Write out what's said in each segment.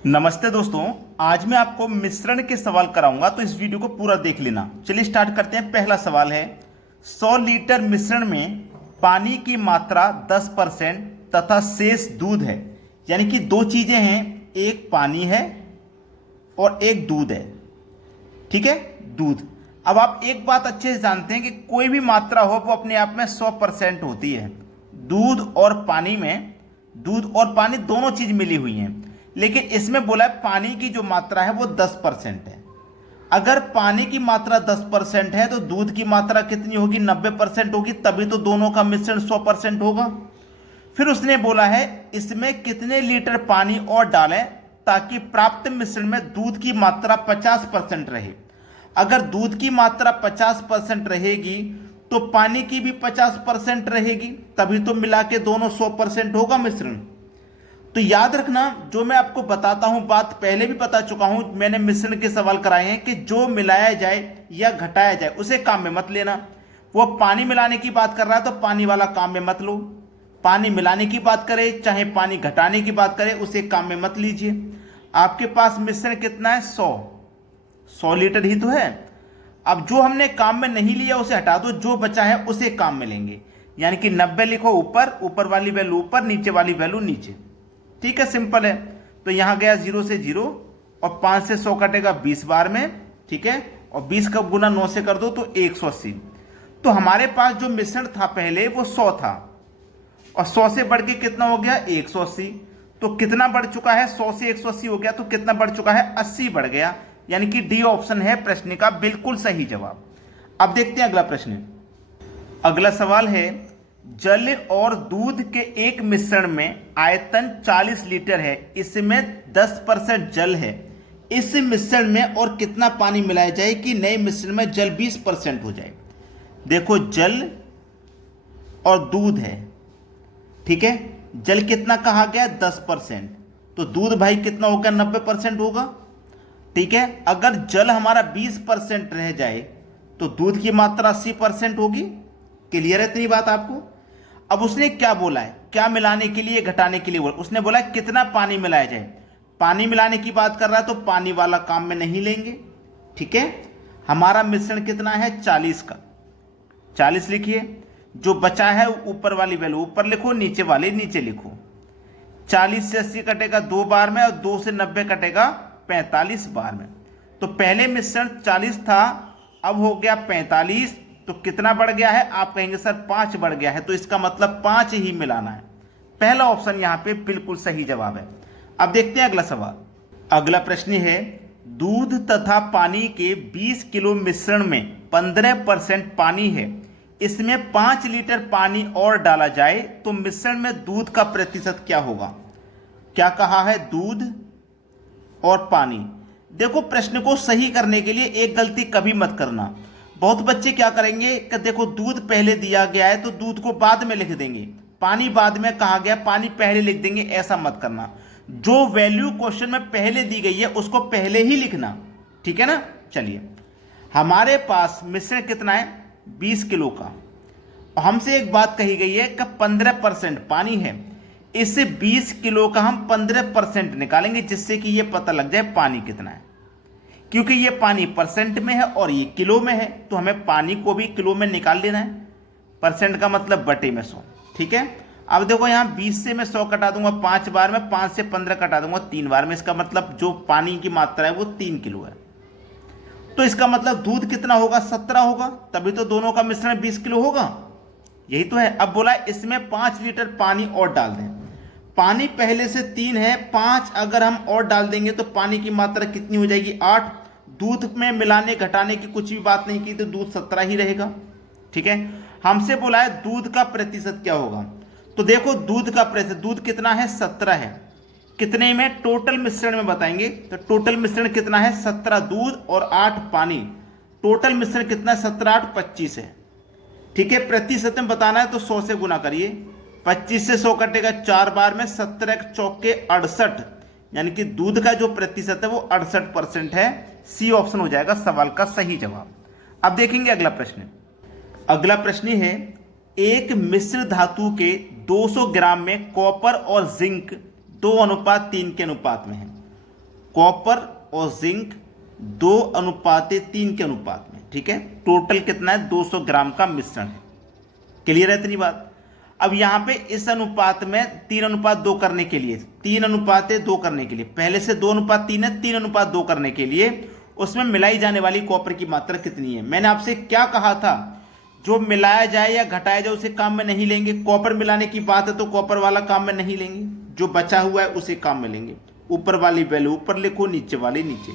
नमस्ते दोस्तों। आज मैं आपको मिश्रण के सवाल कराऊंगा, तो इस वीडियो को पूरा देख लेना। चलिए स्टार्ट करते हैं। पहला सवाल है, 100 लीटर मिश्रण में पानी की मात्रा 10% तथा शेष दूध है। यानी कि दो चीजें हैं, एक पानी है और एक दूध है। ठीक है, दूध। अब आप एक बात अच्छे से जानते हैं कि कोई भी मात्रा हो वो अपने आप में 100% होती है। दूध और पानी में, दूध और पानी दोनों चीज मिली हुई हैं, लेकिन इसमें बोला है पानी की जो मात्रा है वो 10% है। अगर पानी की मात्रा 10% है तो दूध की मात्रा कितनी होगी? 90% होगी, तभी तो दोनों का मिश्रण 100% होगा। फिर उसने बोला है इसमें कितने लीटर पानी और डालें ताकि प्राप्त मिश्रण में दूध की मात्रा 50% रहे। अगर दूध की मात्रा 50% रहेगी तो पानी की भी 50% रहेगी, तभी तो मिला के दोनों 100% होगा मिश्रण। तो याद रखना, जो मैं आपको बताता हूं बात पहले भी बता चुका हूं, मैंने मिश्रण के सवाल कराए हैं कि जो मिलाया जाए या घटाया जाए उसे काम में मत लेना। वो पानी मिलाने की बात कर रहा है तो पानी वाला काम में मत लो। पानी मिलाने की बात करे चाहे पानी घटाने की बात करे उसे काम में मत लीजिए। आपके पास मिश्रण कितना है? 100 लीटर ही तो है। अब जो हमने काम में नहीं लिया उसे हटा दो, जो बचा है उसे काम में लेंगे। यानी कि 90 लिखो ऊपर, ऊपर वाली वैल्यू ऊपर, नीचे वाली वैल्यू नीचे। ठीक है, सिंपल है। तो यहां गया 0 से 0 और 5 से 100 कटेगा 20 बार में। ठीक है, और 20 का गुना 9 से कर दो तो 180। तो हमारे पास जो मिश्रण था पहले वो 100 था और 100 से बढ़ के कितना हो गया? 180। तो कितना बढ़ चुका है? 100 से 180 हो गया, तो कितना बढ़ चुका है? 80 बढ़ गया। यानी कि डी ऑप्शन है प्रश्न का बिल्कुल सही जवाब। अब देखते हैं अगला प्रश्न। अगला सवाल है, जल और दूध के एक मिश्रण में आयतन 40 लीटर है, इसमें 10% जल है। इस मिश्रण में और कितना पानी मिलाया जाए कि नए मिश्रण में जल 20% हो जाए? देखो, जल और दूध है। ठीक है, जल कितना कहा गया? 10%। तो दूध भाई कितना होगा? 90% होगा। ठीक है, अगर जल हमारा 20% रह जाए तो दूध की मात्रा 80% होगी। क्लियर है इतनी बात आपको? अब उसने क्या बोला है? क्या मिलाने के लिए, घटाने के लिए बोला? उसने बोला कितना पानी मिलाया जाए। पानी मिलाने की बात कर रहा है तो पानी वाला काम में नहीं लेंगे। ठीक है, हमारा मिश्रण कितना है? 40 का। 40 लिखिए, जो बचा है ऊपर वाली वैल्यू ऊपर लिखो, नीचे वाली नीचे लिखो। 40 से 80 कटेगा 2 बार में और 2 से 90 कटेगा 45 बार में। तो पहले मिश्रण 40 था, अब हो गया 45। तो कितना बढ़ गया है? आप कहेंगे सर 5 बढ़ गया है, तो इसका मतलब 5 ही मिलाना है। पहला ऑप्शन यहां पे बिल्कुल सही जवाब है। अब देखते हैं अगला सवाल। अगला प्रश्न है, दूध तथा पानी के 20 किलो मिश्रण में 15% पानी है, इसमें 5 लीटर पानी और डाला जाए तो मिश्रण में दूध का प्रतिशत क्या होगा? क्या कहा है? दूध और पानी। देखो, प्रश्न को सही करने के लिए एक गलती कभी मत करना। बहुत बच्चे क्या करेंगे कि देखो दूध पहले दिया गया है तो दूध को बाद में लिख देंगे, पानी बाद में कहा गया पानी पहले लिख देंगे। ऐसा मत करना। जो वैल्यू क्वेश्चन में पहले दी गई है उसको पहले ही लिखना। ठीक है ना? चलिए, हमारे पास मिश्रण कितना है? 20 किलो का। हमसे एक बात कही गई है कि 15% पानी है। इस 20 किलो का हम 15% निकालेंगे जिससे कि ये पता लग जाए पानी कितना है। क्योंकि ये पानी परसेंट में है और ये किलो में है, तो हमें पानी को भी किलो में निकाल लेना है। परसेंट का मतलब बटे में 100। ठीक है, अब देखो यहाँ 20 से मैं 100 कटा दूंगा 5 बार में, 5 से 15 कटा दूंगा 3 बार में। इसका मतलब जो पानी की मात्रा है वो 3 किलो है। तो इसका मतलब दूध कितना होगा? 17 होगा, तभी तो दोनों का मिश्रण 20 किलो होगा। यही तो है। अब बोला इसमें 5 लीटर पानी और डाल दें। पानी पहले से 3 है, 5 अगर हम और डाल देंगे तो पानी की मात्रा कितनी हो जाएगी? 8। दूध में मिलाने घटाने की कुछ भी बात नहीं की तो दूध 17 ही रहेगा। ठीक है, हमसे बोला है दूध का प्रतिशत क्या होगा। तो देखो, दूध का प्रतिशत, दूध कितना है? 17 है। कितने में? टोटल मिश्रण में बताएंगे। तो टोटल मिश्रण कितना है? 17 दूध और 8 पानी। टोटल मिश्रण कितना है? 17 8 25 है। ठीक है, प्रतिशत में बताना है तो 100 से गुना करिए। 25 से 100 कटेगा 4 बार में, 17 चौके 68। यानी कि दूध का जो प्रतिशत है वो 68% है। सी ऑप्शन हो जाएगा सवाल का सही जवाब। अब देखेंगे अगला प्रश्न। अगला प्रश्न है, एक मिश्र धातु के 200 ग्राम में कॉपर और जिंक 2:3 के अनुपात में है। कॉपर और जिंक 2:3 के अनुपात में, ठीक है। टोटल कितना है, 200 ग्राम का मिश्रण है। क्लियर है इतनी बात। अब यहां पे इस अनुपात में 3:2 करने के लिए, 3:2 करने के लिए, पहले से 2:3 है, 3:2 करने के लिए उसमें मिलाई जाने वाली कॉपर की मात्रा कितनी है। मैंने आपसे क्या कहा था, जो मिलाया जाए या घटाया जाए उसे काम में नहीं लेंगे। कॉपर मिलाने की बात है तो कॉपर वाला काम में नहीं लेंगे, जो बचा हुआ है उसे काम में लेंगे। ऊपर वाली वैल्यू ऊपर लिखो, नीचे वाली नीचे।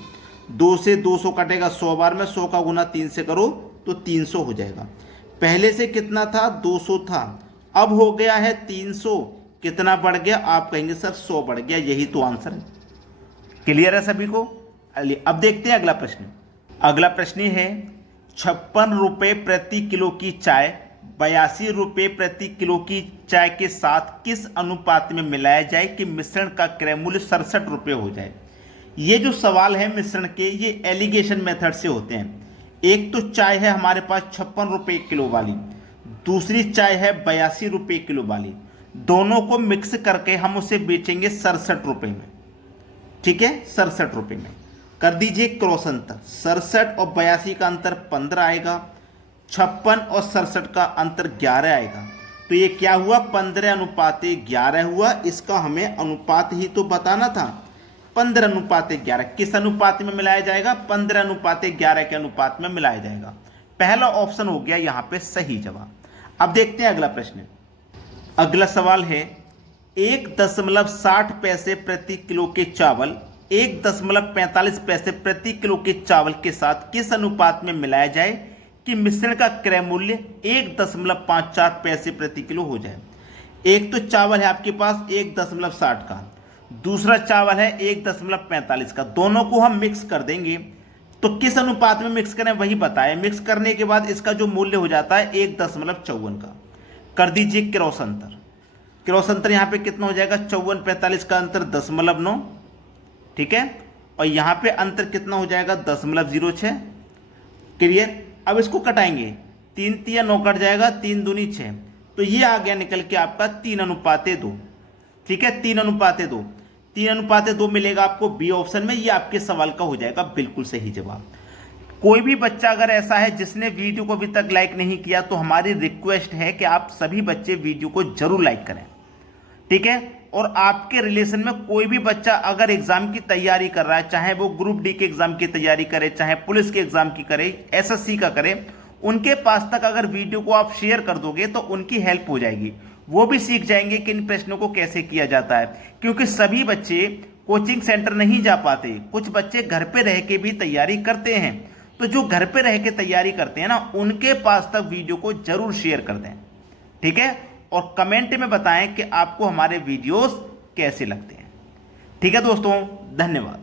2 से 200 कटेगा 100 बार में, 100 का गुना 3 से करो तो 300 हो जाएगा। पहले से कितना था, 200 था, अब हो गया है 300। कितना बढ़ गया, आप कहेंगे सर 100 बढ़ गया, यही तो आंसर है। क्लियर है सभी को। अब देखते हैं अगला प्रश्न। अगला प्रश्न है 56 रुपये प्रति किलो की चाय 82 रुपये प्रति किलो की चाय के साथ किस अनुपात में मिलाया जाए कि मिश्रण का क्रय मूल्य 67 रुपये हो जाए। ये जो सवाल है मिश्रण के, ये एलिगेशन मेथड से होते हैं। एक तो चाय है हमारे पास 56 रुपये किलो वाली, दूसरी चाय है 82 रुपये किलो वाली। दोनों को मिक्स करके हम उसे बेचेंगे 67 रुपये में, ठीक है। 67 रुपये में कर दीजिए क्रॉस अंतर। 67 और 82 का अंतर 15 आएगा, 56 और 67 का अंतर 11 आएगा। तो ये क्या हुआ, 15:11 हुआ। इसका हमें अनुपात ही तो बताना था, 15:11। किस अनुपात में मिलाया जाएगा, 15:11 के अनुपात में मिलाया जाएगा। पहला ऑप्शन हो गया यहां पे सही जवाब। अब देखते हैं अगला प्रश्न। अगला सवाल है 1.60 पैसे प्रति किलो के चावल 1.45 पैसे प्रति किलो के चावल के साथ किस अनुपात में मिलाया जाए कि मिश्रण का क्रय मूल्य 1.54 पैसे प्रति किलो हो जाए। एक तो चावल है आपके पास 1.60 का, दूसरा चावल है 1.45 का। दोनों को हम मिक्स कर देंगे, तो किस अनुपात में मिक्स करें वही बताएं। मिक्स करने के बाद इसका जो मूल्य हो जाता है 1.54 का। कर दीजिए क्रॉस अंतर। क्रॉस अंतर यहाँ पे कितना हो जाएगा, 54-45 का अंतर 0.9, ठीक है। और यहाँ पे अंतर कितना हो जाएगा, 0.06। क्लियर। अब इसको कटाएंगे, 3×3 कट जाएगा, 3 दूनी 6। तो ये आ गया निकल के आपका 3:2, ठीक है। 3:2, 3:2 मिलेगा आपको बी ऑप्शन में। ये आपके सवाल का हो जाएगा बिल्कुल सही जवाब। कोई भी बच्चा अगर ऐसा है जिसने वीडियो को अभी तक लाइक नहीं किया, तो हमारी रिक्वेस्ट है कि आप सभी बच्चे वीडियो को जरूर लाइक करें, ठीक है। और आपके रिलेशन में कोई भी बच्चा अगर एग्जाम की तैयारी कर रहा है, चाहे वो ग्रुप डी के एग्जाम की तैयारी करे, चाहे पुलिस के एग्जाम की करे, एसएससी का करे, उनके पास तक अगर वीडियो को आप शेयर कर दोगे तो उनकी हेल्प हो जाएगी। वो भी सीख जाएंगे कि इन प्रश्नों को कैसे किया जाता है। क्योंकि सभी बच्चे कोचिंग सेंटर नहीं जा पाते, कुछ बच्चे घर पे रह के भी तैयारी करते हैं। तो जो घर पे रह के तैयारी करते हैं ना, उनके पास तक वीडियो को जरूर शेयर कर दें, ठीक है। और कमेंट में बताएं कि आपको हमारे वीडियोस कैसे लगते हैं, ठीक है दोस्तों। धन्यवाद।